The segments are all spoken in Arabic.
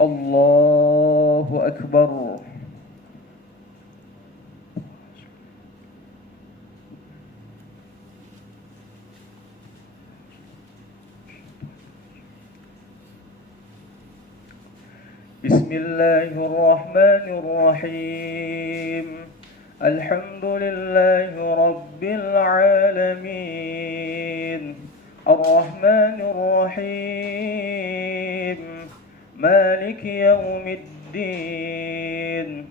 الله أكبر. بسم الله الرحمن الرحيم. الحمد لله رب العالمين الرحمن الرحيم مالك يوم الدين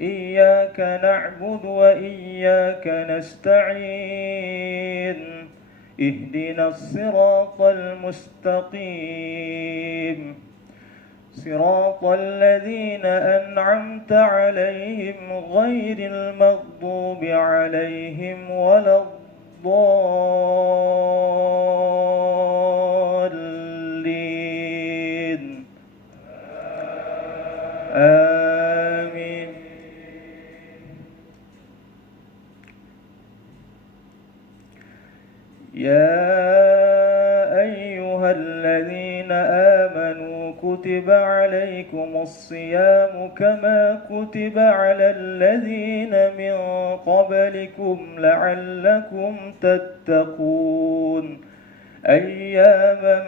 إياك نعبد وإياك نستعين اهدنا الصراط المستقيم صراط الذين أنعمت عليهم غير المغضوب عليهم ولا الضالين آمين. يا أيها الذين آمنوا كتب عليكم الصيام كما كتب على الذين من قبلكم لعلكم تتقون أياما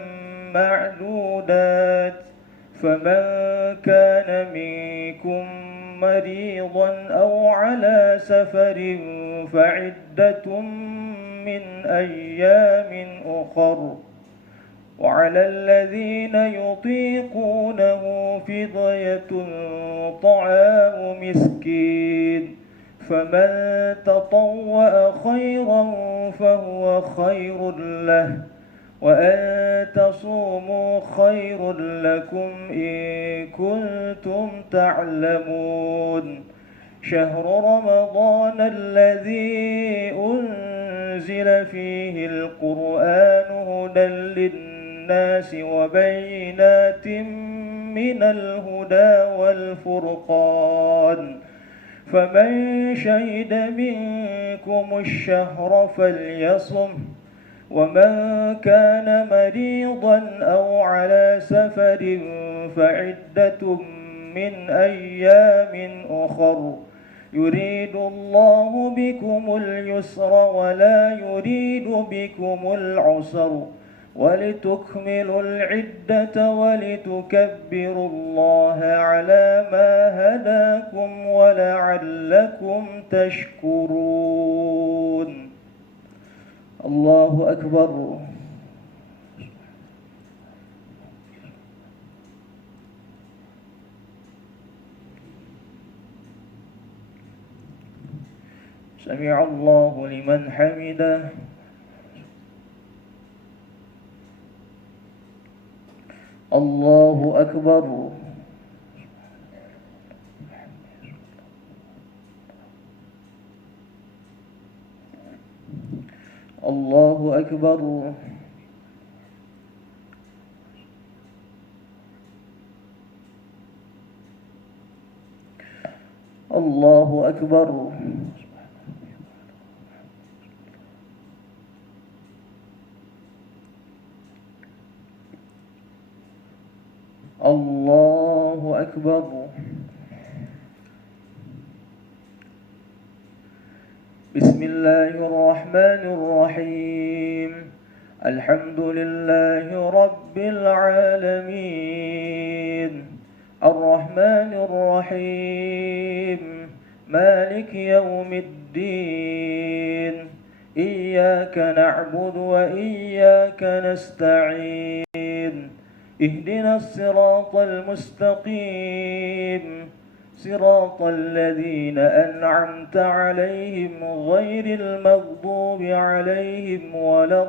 معدودات فمن كان منكم مريضا أو على سفر فعدة من أيام أخر وعلى الذين يطيقونه فدية طعام مسكين فمن تطوع خيرا فهو خير له وأن تصوموا خير لكم إن كنتم تعلمون شهر رمضان الذي أنزل فيه القرآن هدى للناس وبينات من الهدى والفرقان فمن شهد منكم الشهر فليصم ومن كان مريضا أو على سفر فعدة من أيام أخر يريد الله بكم اليسر ولا يريد بكم العسر ولتكملوا العدة ولتكبروا الله على ما هداكم ولعلكم تشكرون. الله أكبر. سمع الله لمن حمده. الله أكبر. الله أكبر. الله أكبر. الله أكبر. بسم الله الرحمن الرحيم الحمد لله رب العالمين الرحمن الرحيم مالك يوم الدين إياك نعبد وإياك نستعين اهدنا الصراط المستقيم صراط الذين أنعمت عليهم غير المغضوب عليهم ولا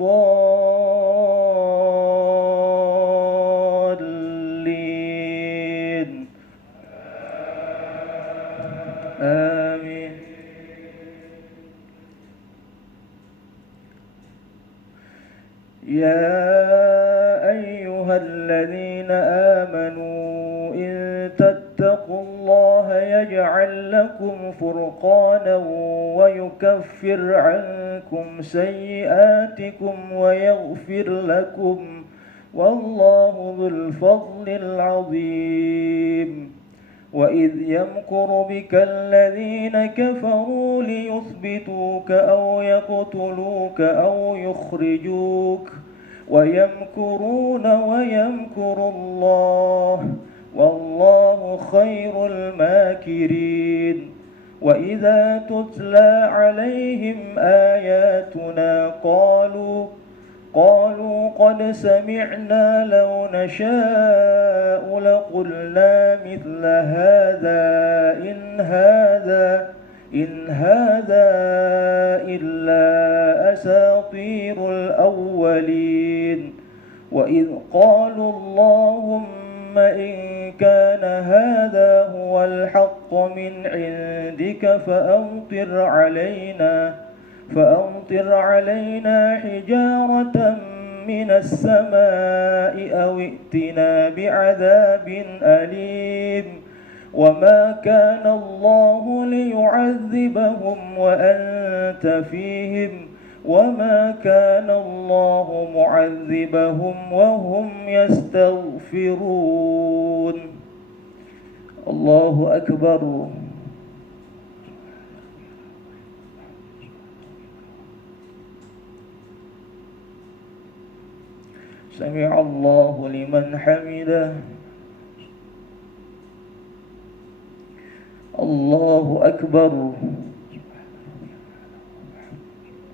الضالين آمين. يا أيها الذين آمنوا إن تتقوا الله يجعل لكم فرقانا ويكفر عنكم سيئاتكم ويغفر لكم والله ذو الفضل العظيم. وإذ يمكر بك الذين كفروا ليثبتوك أو يقتلوك أو يخرجوك ويمكرون ويمكر الله والله خير الماكرين. وإذا تتلى عليهم آياتنا قالوا قد سمعنا لو نشاء لقلنا مثل هذا إن هذا إلا أساطير الأولين. وإذ قالوا اللهم إن كان هذا هو الحق من عندك فأمطر علينا حجارة من السماء أو ائتنا بعذاب أليم. وما كان الله ليعذبهم وأنت فيهم وما كان الله معذبهم وهم يستغفرون. الله أكبر. سمع الله لمن حمده. الله أكبر.